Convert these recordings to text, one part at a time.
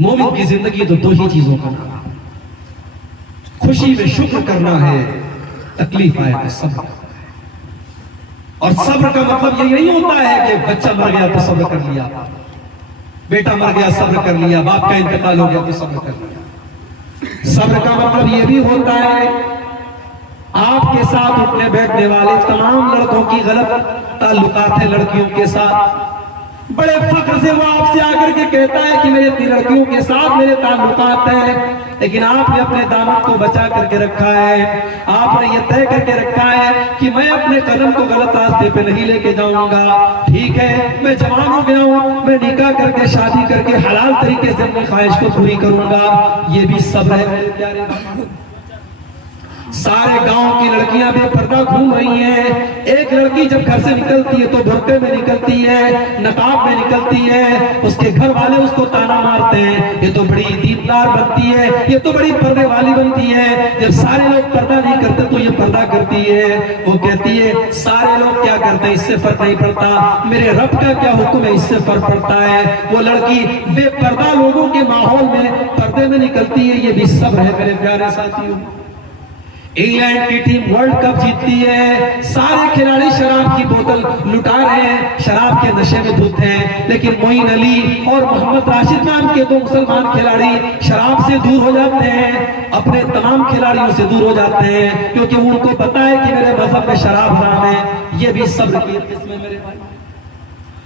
मोमिन की जिंदगी तो दो ही चीजों का नाम है, खुशी में शुक्र करना है, तकलीफ आए तो सब्र करना है। और सब्र का मतलब ये नहीं होता है कि बच्चा मर गया तो सब्र कर लिया, बेटा मर गया सब्र कर लिया, बाप का इंतकाल हो गया तो सब्र कर लिया। सब्र का मतलब ये भी होता है आपके साथ उठने बैठने वाले तमाम लड़कों की गलत ताल्लुकात है लड़कियों के साथ, बड़े फख्र से वो आपसे आकर के कहता है कि मेरे इतनी लड़कियों के साथ मेरे ताल्लुकात हैं, लेकिन आपने अपने दामन को बचा करके रखा है, आपने ये तय करके रखा है कि मैं अपने कदम को गलत रास्ते पे नहीं लेके जाऊंगा। ठीक है, मैं जवान हो गया हूँ, मैं निकाह करके शादी करके हलाल तरीके से अपनी ख्वाहिश को पूरी करूंगा। ये भी सब्र है मेरे प्यारे भाई। सारे गांव की लड़कियां बेपर्दा घूम रही हैं। एक लड़की जब घर से निकलती है तो बुर्के में निकलती है, नकाब में निकलती है, उसके घर वाले उसको ताना मारते हैं, ये तो बड़ी दीनदार बनती है, ये तो बड़ी पर्दे वाली बनती है। जब सारे लोग पर्दा नहीं करते तो ये पर्दा करती है। वो कहती है सारे लोग क्या करते हैं इससे फर्क नहीं पड़ता, मेरे रब का क्या हुक्म है इससे फर्क पड़ता है। वो लड़की बेपर्दा लोगों के माहौल में पर्दे में निकलती है। ये भी सब्र है मेरे प्यारे साथियों। इंग्लैंड की टीम वर्ल्ड कप जीतती है, सारे खिलाड़ी शराब की बोतल लुटा रहे हैं, शराब के नशे में धुत हैं, लेकिन मोइन अली और मोहम्मद राशिद नाम के दो मुसलमान खिलाड़ी शराब से दूर हो जाते हैं, अपने तमाम खिलाड़ियों से दूर हो जाते हैं, क्योंकि उनको पता है कि मेरे मजहब में शराब हराम है। ये भी सब्र की किस्म है मेरे भाई।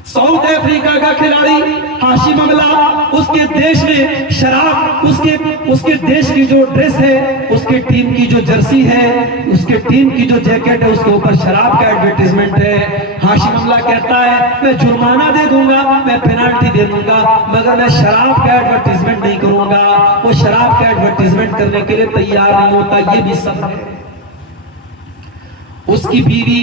साउथ अफ्रीका का खिलाड़ी हाशिम अमला, उसके देश में शराब, उसके देश की जो ड्रेस है, उसके टीम की जो जर्सी है, उसके टीम की जो जैकेट है, उसके ऊपर शराब का एडवर्टीजमेंट है। हाशिम अमला कहता है मैं जुर्माना दे दूंगा, मैं पेनाल्टी दे दूंगा, मगर मैं शराब का एडवर्टीजमेंट नहीं करूंगा। वो शराब का एडवर्टीजमेंट करने के लिए तैयार नहीं होता। ये भी सब है। उसकी बीवी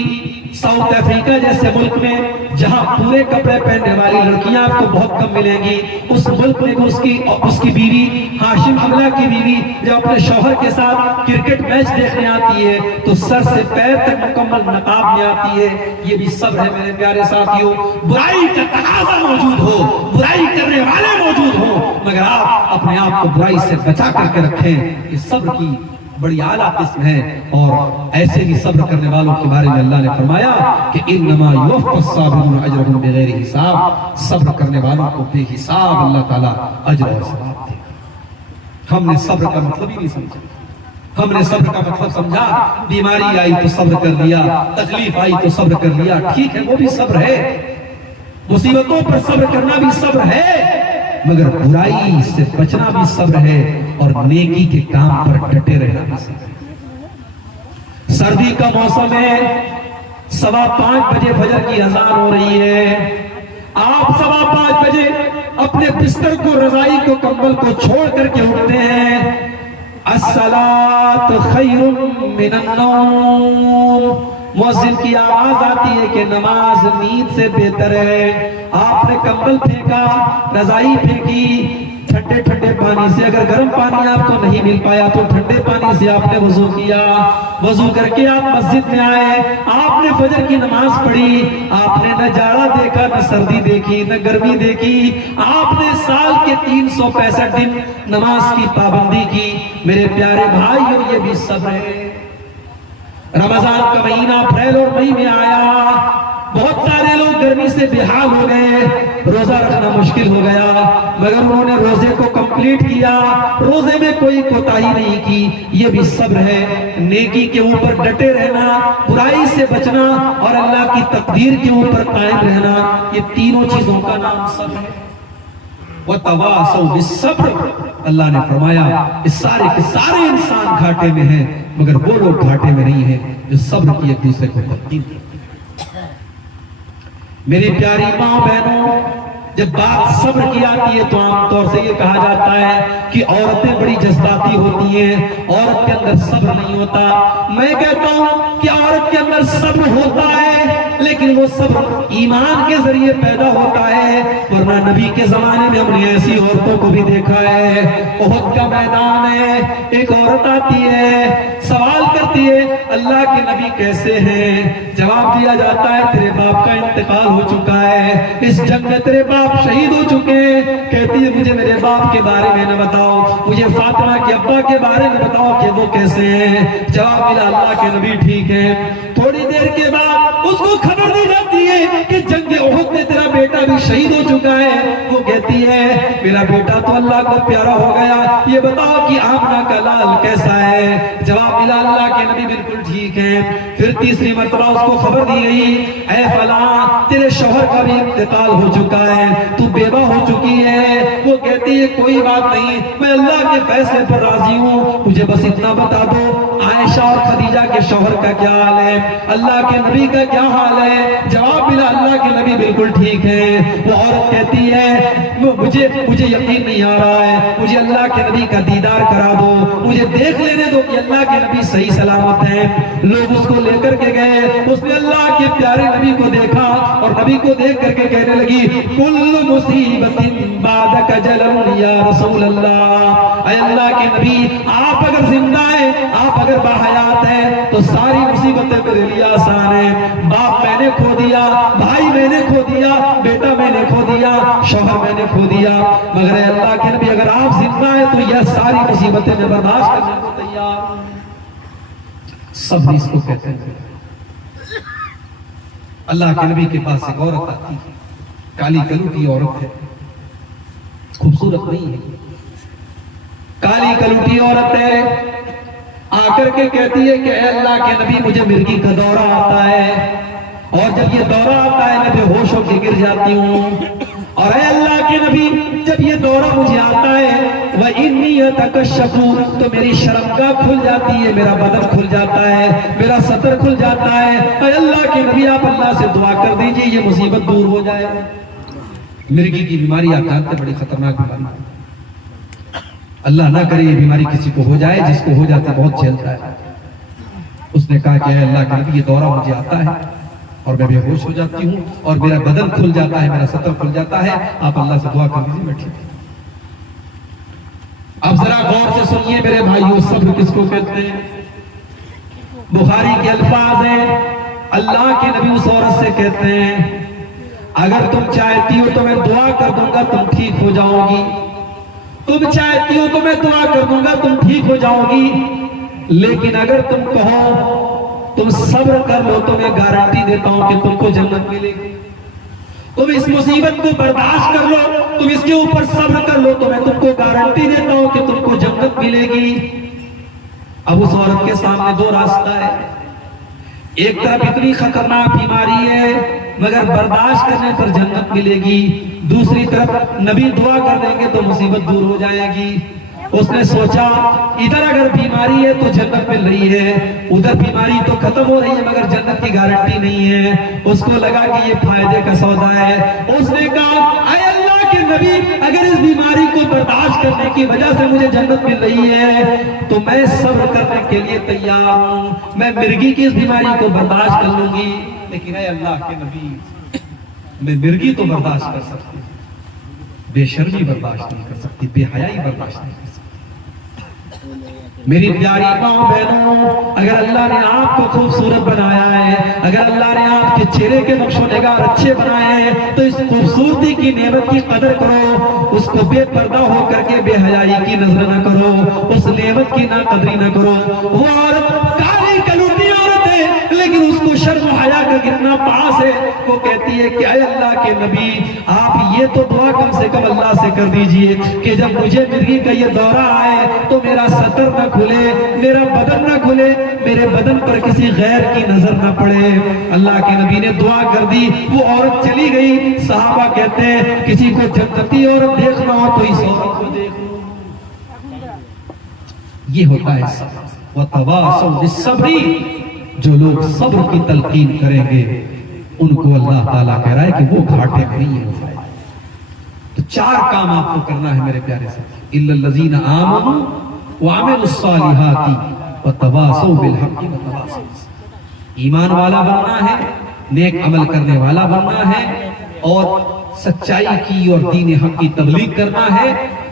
साउथ अफ्रीका जैसे मुल्क में जहां पूरे कपड़े पहनने वाली लड़कियां आपको बहुत कम मिलेंगी, उस मुल्क में उसकी बीवी हाशिम अमला की बीवी जब अपने शौहर के साथ क्रिकेट मैच देखने आती है तो सर से पैर तक मुकम्मल नकाब में आती है। ये भी सब है मेरे प्यारे साथियों। बुराई का तकाजा मौजूद हो, बुराई करने वाले मौजूद हो, मगर आप अपने आप को बुराई से बचा करके रखें। ये सब्र की बड़ी आला किस्म है। और ऐसे भी सब्र करने वालों के बारे में अल्लाह ने फरमाया कि इन्नमा युवफ़्फ़ास-साबिरून अजरहुम बिगैरि हिसाब, सब्र करने वालों को बेहिसाब अल्लाह ताला अजर और सवाब देगा। हमने सब्र का मतलब ही नहीं समझा। हमने सब्र का मतलब समझा बीमारी आई तो सब्र कर लिया, तकलीफ आई तो सब्र कर लिया। ठीक है, वो भी सब्र है, मुसीबतों पर सब्र करना भी सब्र है, मगर बुराई से बचना भी सब्र है, और नेकी के काम पर डटे रहना भी सब्र है। सर्दी का मौसम है, 5:15 बजे फजर की अजान हो रही है, आप 5:15 बजे अपने बिस्तर को, रजाई को, कंबल को छोड़ करके उठते हैं। अस्सलातु खैरुम मिनन नौम, मुअज्जिन की आवाज आती है कि नमाज नींद से बेहतर है। आपने कंबल फेंका, रजाई फेंकी, ठंडे ठंडे पानी से, अगर गर्म पानी आपको नहीं मिल पाया तो ठंडे पानी से आपने वजू किया, वजू करके आप मस्जिद में आए, आपने फजर की नमाज पढ़ी, आपने न जाड़ा देखा, न सर्दी देखी, न गर्मी देखी, आपने साल के 365 दिन नमाज की पाबंदी की। मेरे प्यारे भाइयों, ये भी सब्र है। रमजान का महीना अप्रैल और मई में आया, बहुत सारे लोग गर्मी से बेहाल हो गए, रोजा रखना मुश्किल हो गया, मगर उन्होंने रोजे को कंप्लीट किया, रोजे में कोई कोताही नहीं की। ये भी सब्र है। नेकी के ऊपर डटे रहना, बुराई से बचना और अल्लाह की तकदीर के ऊपर कायम रहना, ये तीनों चीजों का नाम सब्र है। वतवासौ बिस्सब्र, अल्लाह ने फरमाया इस सारे के सारे इंसान घाटे में हैं, मगर वो लोग घाटे में नहीं हैं जो सब्र की एक दूसरे को तकदीर करते हैं। मेरी प्यारी माँ बहनों, जब बात सब्र की आती है तो आमतौर से ये कहा जाता है कि औरतें बड़ी जज्बाती होती हैं, औरत के अंदर सब्र नहीं होता। मैं कहता हूँ कि औरत के अंदर सब्र होता है, लेकिन वो सब्र ईमान के जरिए पैदा होता है। वरना नबी के जमाने में हमने ऐसी औरतों को भी देखा है। ओहद का मैदान है, एक औरत आती है, सवाल करती है अल्लाह के नबी कैसे हैं? जवाब दिया जाता है तेरे बाप का इंतकाल हो चुका है, इस जंग में तेरे बाप शहीद हो चुके हैं। कहती है मुझे मेरे बाप के बारे में न बताओ, मुझे फातिमा के अब्बा के बारे में बताओ कि वो कैसे हैं। जवाब मिला अल्लाह के नबी ठीक है। थोड़ी देर के बाद उसको खबर दी जाती है कि जंग ओहद में तेरा बेटा भी शहीद हो चुका है। वो कहती है मेरा बेटा तो अल्लाह को प्यारा हो गया, ये बताओ कि आमना का लाल कैसा है? जवाब मिला अल्लाह के नबी बिल्कुल ठीक है। फिर तीसरी मरतबा उसको खबर दी गई ऐ फला तेरे शौहर का भी इंतकाल हो चुका है, तू बेवा हो चुकी है। वो कहती है कोई बात नहीं, मैं अल्लाह के फैसले पर राजी हूँ, मुझे बस इतना बता दो आयशा और खदीजा के शौहर का क्या हाल है, अल्लाह के नबी का क्या हाल है? जवाब मिला अल्लाह के नबी बिल्कुल ठीक है। वो औरत कहती है मुझे यकीन नहीं आ रहा है, मुझे अल्लाह के नबी का दीदार करा दो, मुझे देख लेने दो कि अल्लाह के नबी सही सलामत हैं। लोग उसको लेकर के गए, उसने अल्लाह के प्यारे नबी को देखा और नबी को देख करके कहने लगी कुल्लु मुसीबतिन बादक जलन या रसूल अल्लाह। ऐ अल्लाह के नबी आप अगर जिंदा है, आप अगर बाहयात है तो सारी मुसीबतें मेरे लिए आसान है। बाप मैंने खो दिया, भाई मैंने खो दिया, बेटा मैंने खो दिया, शौहर मैंने खो दिया, मगर अल्लाह के नबी अगर आप जिंदा है तो यह सारी मुसीबतें मैं बर्दाश्त करने को तैयार। सब इसको कहते हैं। अल्लाह के नबी के पास एक औरत आती है, काली कलूटी औरत है, खूबसूरत नहीं है, काली कलूटी औरत है। आकर के कहती है कि अल्लाह के नबी मुझे मिर्गी का दौरा आता है और जब ये दौरा आता है मैं बेहोश होकर गिर जाती हूँ। और अल्लाह के नबी जब ये दौरा मुझे आता है वह इन्नी तकशफू तो मेरी शर्मगाह खुल जाती है, मेरा बदन खुल जाता है, मेरा सतर खुल जाता है। अल्लाह के नबी आप अल्लाह से दुआ कर दीजिए ये मुसीबत दूर हो जाए। मिर्गी की बीमारी आप जानते बड़ी खतरनाक बीमारी, अल्लाह ना करे ये बीमारी किसी को हो जाए, जिसको हो जाता बहुत झेलता है। उसने कहा कि अल्लाह के नबी ये दौरा मुझे आता है और मैं बेहोश हो जाती हूँ और मेरा बदन खुल जाता है, मेरा सतर खुल जाता है, आप अल्लाह से दुआ कर दीजिए मैं ठीक हूँ। अब जरा गौर से सुनिए मेरे भाइयों, सब्र किसको कहते हैं? बुखारी के अल्फाज हैं, अल्लाह के नबी उस औरत से कहते हैं अगर तुम चाहती हो तो मैं दुआ कर दूंगा तुम ठीक हो जाओगी, तुम चाहती हो तो मैं दुआ कर दूंगा तुम ठीक हो जाओगी, लेकिन अगर तुम कहो तुम सब्र कर लो तो मैं गारंटी देता हूं कि तुमको जन्नत मिलेगी। तुम इस मुसीबत को बर्दाश्त कर लो, तुम इसके ऊपर सब्र कर लो तो मैं तुमको गारंटी देता हूं कि तुमको जन्नत मिलेगी। अब उस औरत के सामने दो रास्ता है, एक तरफ इतनी खतरनाक बीमारी है मगर बर्दाश्त करने पर जन्नत मिलेगी, दूसरी तरफ नबी दुआ कर देंगे तो मुसीबत दूर हो जाएगी। उसने सोचा इधर अगर बीमारी है तो जन्नत मिल रही है, उधर बीमारी तो खत्म हो रही है मगर जन्नत की गारंटी नहीं है। उसको लगा कि ये फायदे का सौदा है। उसने कहा ऐ अल्लाह के नबी अगर इस बीमारी को बर्दाश्त करने की वजह से मुझे जन्नत मिल रही है तो मैं सब्र करने के लिए तैयार हूँ, मैं मिर्गी की इस बीमारी को बर्दाश्त कर लूंगी, लेकिन ऐ अल्लाह के नबी मैं मिर्गी तो बर्दाश्त कर सकती, बेशर्मी बर्दाश्त नहीं कर सकती, बेहयाई बर्दाश्त नहीं कर सकती। मेरी प्यारी माँ बहनों, अगर अल्लाह ने आपको खूबसूरत बनाया है, अगर अल्लाह ने आपके चेहरे के नक्शो निगार अच्छे बनाए हैं तो इस खूबसूरती की नेमत की कदर करो, उसको बेपर्दा होकर के बेहयाई की नजर न करो, उस नेमत की ना कदरी न करो। वो औरत काली कलूटी औरत है लेकिन उसको शर्म हया का कितना पास है। वो कहती है कि अल्लाह के नबी आप ये तो दुआ कम से कम अल्लाह से कर दीजिए कि जब मुझे मिर्गी का ये दौरा आए तो मेरा सतर न खुले, मेरा बदन न खुले, मेरे बदन पर किसी गैर की नजर न पड़े। अल्लाह के नबी ने दुआ कर दी, वो औरत चली गई। सहाबा कहते हैं किसी को जन्नती औरत देखना हो तो इस औरत को देख लो। ये होता है सब्र। व तवासौ बिस्सब्री, जो लोग सब्र की तलकीन करेंगे उनको अल्लाह ताला कह रहा है कि वो घाटे में नहीं है। तो चार काम आपको करना है मेरे प्यारे से, इल्लल्लज़ीना आमनू व अमिलुस्सालिहाती व तवासौ बिल हक़्क़ि व तवासौ बिस्सब्र। ईमान वाला बनना है, नेक अमल करने वाला बनना है और सच्चाई की और दीन हक की तबलीग करना है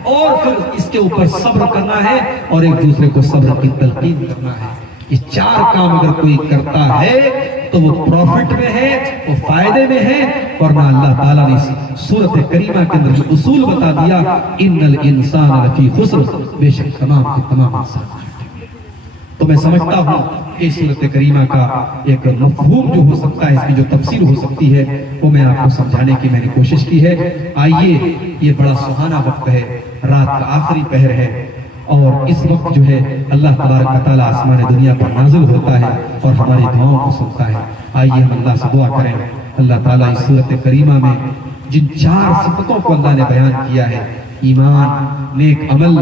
और फिर इसके ऊपर सब्र करना है और एक दूसरे को सब्र की तलकीन करना है। ये 4 काम अगर कोई करता है तो वो प्रॉफिट में है, वो फायदे में है। और ना अल्लाह ताला ने इस सूरत करीमा के अंदर जो उसूल बता दिया, इन्नल इंसान लफी खुस्र, बेशक तमाम के तमाम इंसान। तो मैं समझता हूँ कि सूरत करीमा का एक मफहूम जो हो सकता है, इसकी जो तफसीर हो सकती है, वो मैं आपको समझाने की मैंने कोशिश की है। आइए, ये बड़ा सुहाना वक्त है, रात का आखिरी पहर है, और इस वक्त जो है अल्लाह तबारक व तआला आसमान दुनिया पर नाजिल होता है और हमारी दुआओं को सुनता है। आइए हम अल्लाह से दुआ करें, अल्लाह ताला इस सूरत करीमा में जिन 4 सिफतों को अल्लाह ने बयान किया है, ईमान, नेक अमल,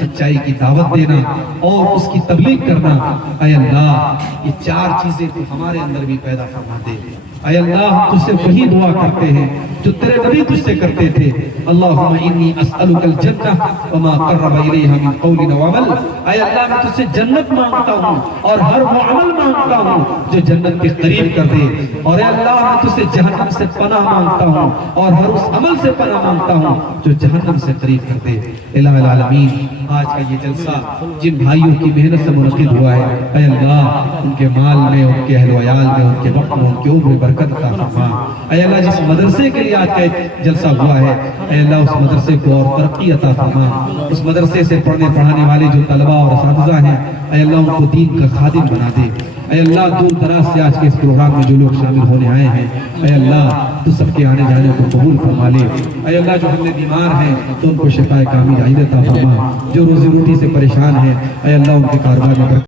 सच्चाई की दावत देना और उसकी तबलीग करना, ऐ अल्लाह ये 4 चीजें तो हमारे अंदर भी पैदा फरमा दे। ऐ अल्लाह तुझसे वही दुआ करते हैं जो तेरे नबी तुझसे करते थे, अल्लाहुम्मा इन्नी अस्अलुकल जन्नह व मा क़र्रबा इलैहा मिन क़ौलिन व अमल। ऐ अल्लाह मैं तुझसे जन्नत मांगता हूँ और हर वो अमल मांगता हूँ जो जन्नत के करीब कर दे। और ऐ अल्लाह मैं तुझसे जहन्नम से पनाह मांगता हूँ और हर उस अमल से पनाह मांगता हूँ जो जहन्नम से करीब कर दे। इलाहुल आलमीन, आज का ये जलसा जिन भाइयों की मेहनत से मुनक़िद हुआ है, ऐ अल्लाह उनके माल में, उनके अहल वयाल में, उनके वक्त में, उनके उम्र में बरकत अता फरमा। ऐ अल्लाह जिस मदरसे के लिए आज का जलसा हुआ है, ऐ अल्लाह उस मदरसे को और तरक्की अता फरमा। उस मदरसे से पढ़ने पढ़ाने वाले जो तलबा और असातिज़ा हैं, ऐ अल्लाह उनको दीन का खादिम बना दे। ऐ अल्लाह दूर दराज से आज के इस प्रोग्राम में जो लोग शामिल होने आए हैं, ऐ अल्लाह तो सबके आने जाने को कबूल फरमा ले। ऐ अल्लाह जो हमने बीमार हैं तो उनको शिफाए कामिल अता फरमा। जो रोजी रोटी से परेशान हैं, ऐ अल्लाह उनके कारोबार में